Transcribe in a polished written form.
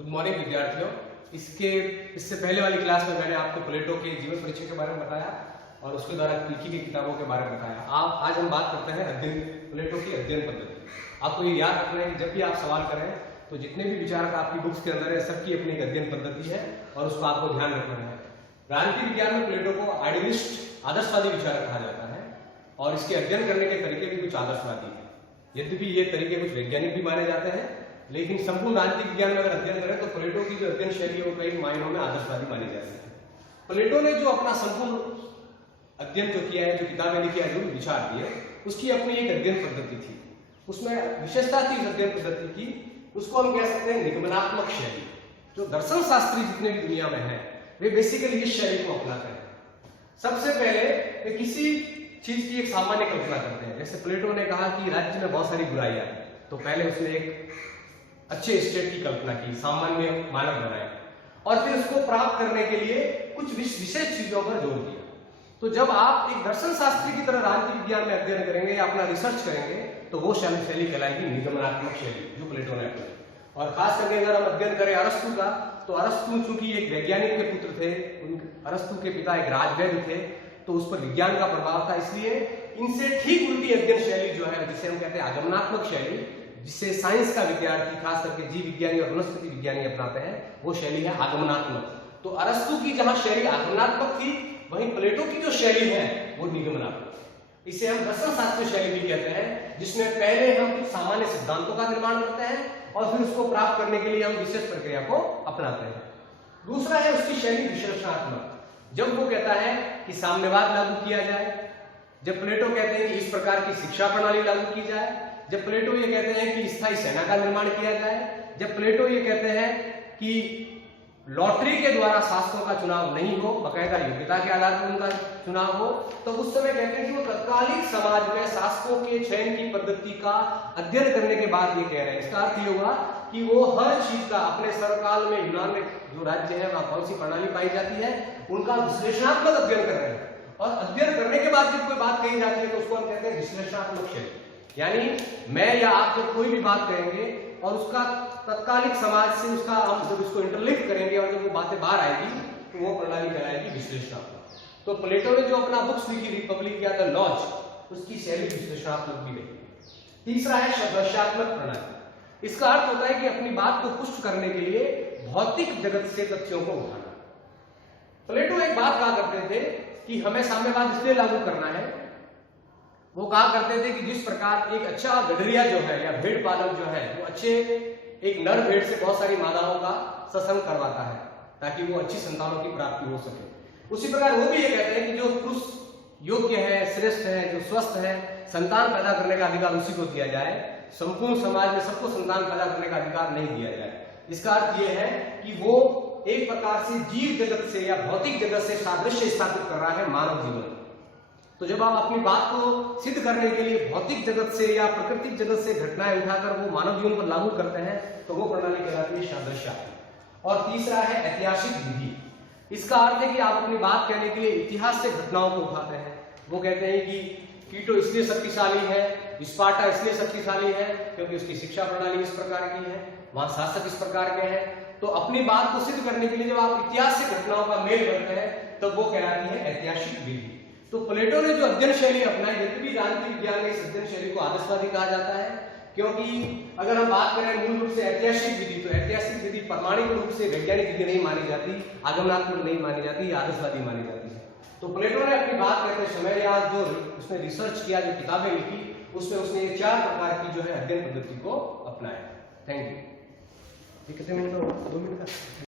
Good morning विद्यार्थियों। इससे पहले वाली क्लास में मैंने आपको प्लेटो के जीवन परिचय के बारे में बताया और उसके द्वारा लिखी गई किताबों के बारे में बताया। आज हम बात करते हैं प्लेटो की अध्ययन पद्धति। आपको ये याद रखना है कि जब भी आप सवाल करें तो जितने भी विचारक आपकी बुक्स के अंदर है सबकी अपनी एक अध्ययन पद्धति है और उसको आपको ध्यान रखना है। राजनीति विज्ञान में प्लेटो को आइडियलिस्ट आदर्शवादी विचारक कहा जाता है और इसके अध्ययन करने के तरीके भी कुछ आदर्शवादी है। यद्यपि ये तरीके कुछ वैज्ञानिक भी माने जाते हैं, लेकिन संपूर्ण राजनीतिक विज्ञान में अगर अध्ययन करें तो प्लेटो की जो अध्ययन शैली है वो कई मायनों में आदर्शवादी मानी जाती है। प्लेटो ने जो अपना संपूर्ण अध्ययन जो किया है, जो किताबें लिखी है, जो विचार दिए, उसकी अपनी एक अध्ययन पद्धति थी। उसमें विशेषता थी उस अध्ययन पद्धति की, उसको हम कह सकते हैं निगमनात्मक शैली। जो दर्शन शास्त्री जितने भी दुनिया में है वे बेसिकली इस शैली को अपनाते हैं। सबसे पहले वे किसी चीज की एक सामान्य कल्पना करते हैं। जैसे प्लेटो ने कहा कि राज्य में बहुत सारी बुराइयां हैं, तो पहले उसने एक अच्छे स्टेट की कल्पना की, सामान्य मानव बनाया और फिर उसको प्राप्त करने के लिए कुछ विशेष चीजों पर जोर दिया। तो जब आप एक दर्शन शास्त्री की तरह राजनीतिक विज्ञान में अध्ययन करेंगे या अपना रिसर्च करेंगे तो वो शैली कहलाएगी निगमनात्मक शैली, जो प्लेटो ने अपनाई। और खास करके अगर हम अध्ययन करें अरस्तु का, तो अरस्तु चूंकि एक वैज्ञानिक के पुत्र थे, अरस्तु के पिता एक राजवैद्य थे, तो उस पर विज्ञान का प्रभाव था। इसलिए इनसे ठीक उल्टी अध्ययन शैली जो है, जिसे हम कहते हैं आगमनात्मक शैली, जिसे साइंस का विद्यार्थी खास करके जीव विज्ञानी और वनस्पति विज्ञानी अपनाते हैं, वो शैली है आगमनात्मक। तो अरस्तु की जहां शैली आगमनात्मक थी, वहीं प्लेटो की जो शैली है वो निगमनात्मक। इसे हम दर्शन शास्त्र शैली भी कहते हैं, जिसमें पहले हम कुछ सामान्य सिद्धांतों का निर्माण करते हैं और फिर उसको प्राप्त करने के लिए हम विशेष प्रक्रिया को अपनाते हैं। दूसरा है उसकी शैली विश्लेषणात्मक। जब वो कहता है कि साम्यवाद लागू किया जाए, जब प्लेटो कहते हैं कि इस प्रकार की शिक्षा प्रणाली लागू की जाए, जब प्लेटो ये कहते हैं कि स्थायी सेना का निर्माण किया जाए, जब प्लेटो ये कहते हैं कि लॉटरी के द्वारा शासकों का चुनाव नहीं हो, बाकायदा योग्यता के आधार पर उनका चुनाव हो, तो उस समय कहते हैं कि वो तत्कालीन समाज में शासकों के चयन की पद्धति का अध्ययन करने के बाद ये कह रहे हैं। इसका अर्थ ये होगा कि वो हर चीज का अपने सर्वकाल में यूनान में जो राज्य है वहां कौन सी प्रणाली पाई जाती है, उनका विश्लेषणात्मक अध्ययन कर रहे हैं। और अध्ययन करने के बाद जब कोई बात कही जाती है तो उसको हम कहते हैं विश्लेषणात्मक शैली। यानी मैं या आप जब कोई भी बात करेंगे और उसका तत्कालिक समाज से उसका हम जब इसको इंटरलिंक करेंगे और जब वो बातें बाहर आएगी तो वो प्रणाली कहलाएगी विश्लेषणात्मक। तो प्लेटो ने जो अपना बुक्स लिखी, रिपब्लिक या द लॉज, उसकी शैली विश्लेषणात्मक भी रही। तीसरा है शब्दात्मक प्रणाली। इसका अर्थ होता है कि अपनी बात को पुष्ट करने के लिए भौतिक जगत से तथ्यों को उठाना। प्लेटो एक बात कहा करते थे कि हमें साम्यवाद इसलिए लागू करना है, वो कहा करते थे कि जिस प्रकार एक अच्छा गडरिया जो है या भेड़ पालक जो है वो अच्छे एक नर भेड़ से बहुत सारी मादाओं का सत्संग करवाता है ताकि वो अच्छी संतानों की प्राप्ति हो सके, उसी प्रकार वो भी ये कहते हैं कि जो पुरुष योग्य है, श्रेष्ठ है, जो स्वस्थ है, संतान पैदा करने का अधिकार उसी को दिया जाए। संपूर्ण समाज में सबको संतान पैदा करने का अधिकार नहीं दिया जाए। इसका अर्थ यह है कि वो एक प्रकार से जीव जगत से या भौतिक जगत से सादृश्य स्थापित कर रहा है मानव जीवन। तो जब आप अपनी बात को सिद्ध करने के लिए भौतिक जगत से या प्राकृतिक जगत से घटनाएं उठाकर वो मानव जीवन पर लागू करते हैं तो वो प्रणाली कहलाती है सादृश्य। और तीसरा है ऐतिहासिक विधि। इसका अर्थ है कि आप अपनी बात कहने के लिए इतिहास से घटनाओं को उठाते हैं। वो कहते हैं कि कीटो इसलिए शक्तिशाली है, स्पार्टा इसलिए शक्तिशाली है क्योंकि उसकी शिक्षा प्रणाली इस प्रकार की है, वहां शासक इस प्रकार के हैं। तो अपनी बात को सिद्ध करने के लिए जब आप इतिहास से घटनाओं का मेल करते हैं तो वो कहलाती है ऐतिहासिक विधि। तो प्लेटो ने जो अध्ययन शैली अपनाई, यद्यपि राजनीतिक विज्ञान में इस अध्ययन शैली को आदर्शवादी कहा जाता है, क्योंकि अगर हम बात करें मूल रूप से ऐतिहासिक विधि, तो ऐतिहासिक विधि प्रमाणिक रूप से वैज्ञानिक विधि नहीं मानी जाती, आगमनात्मक नहीं मानी जाती, आदर्शवादी मानी जाती है। तो प्लेटो ने अपनी बात करते समय या जो उसने रिसर्च किया, जो किताबें लिखी, उसमें उसने 4 प्रकार की जो है अध्ययन पद्धति को अपनाया। Thank you. कितने मिनट? 2 मिनट का।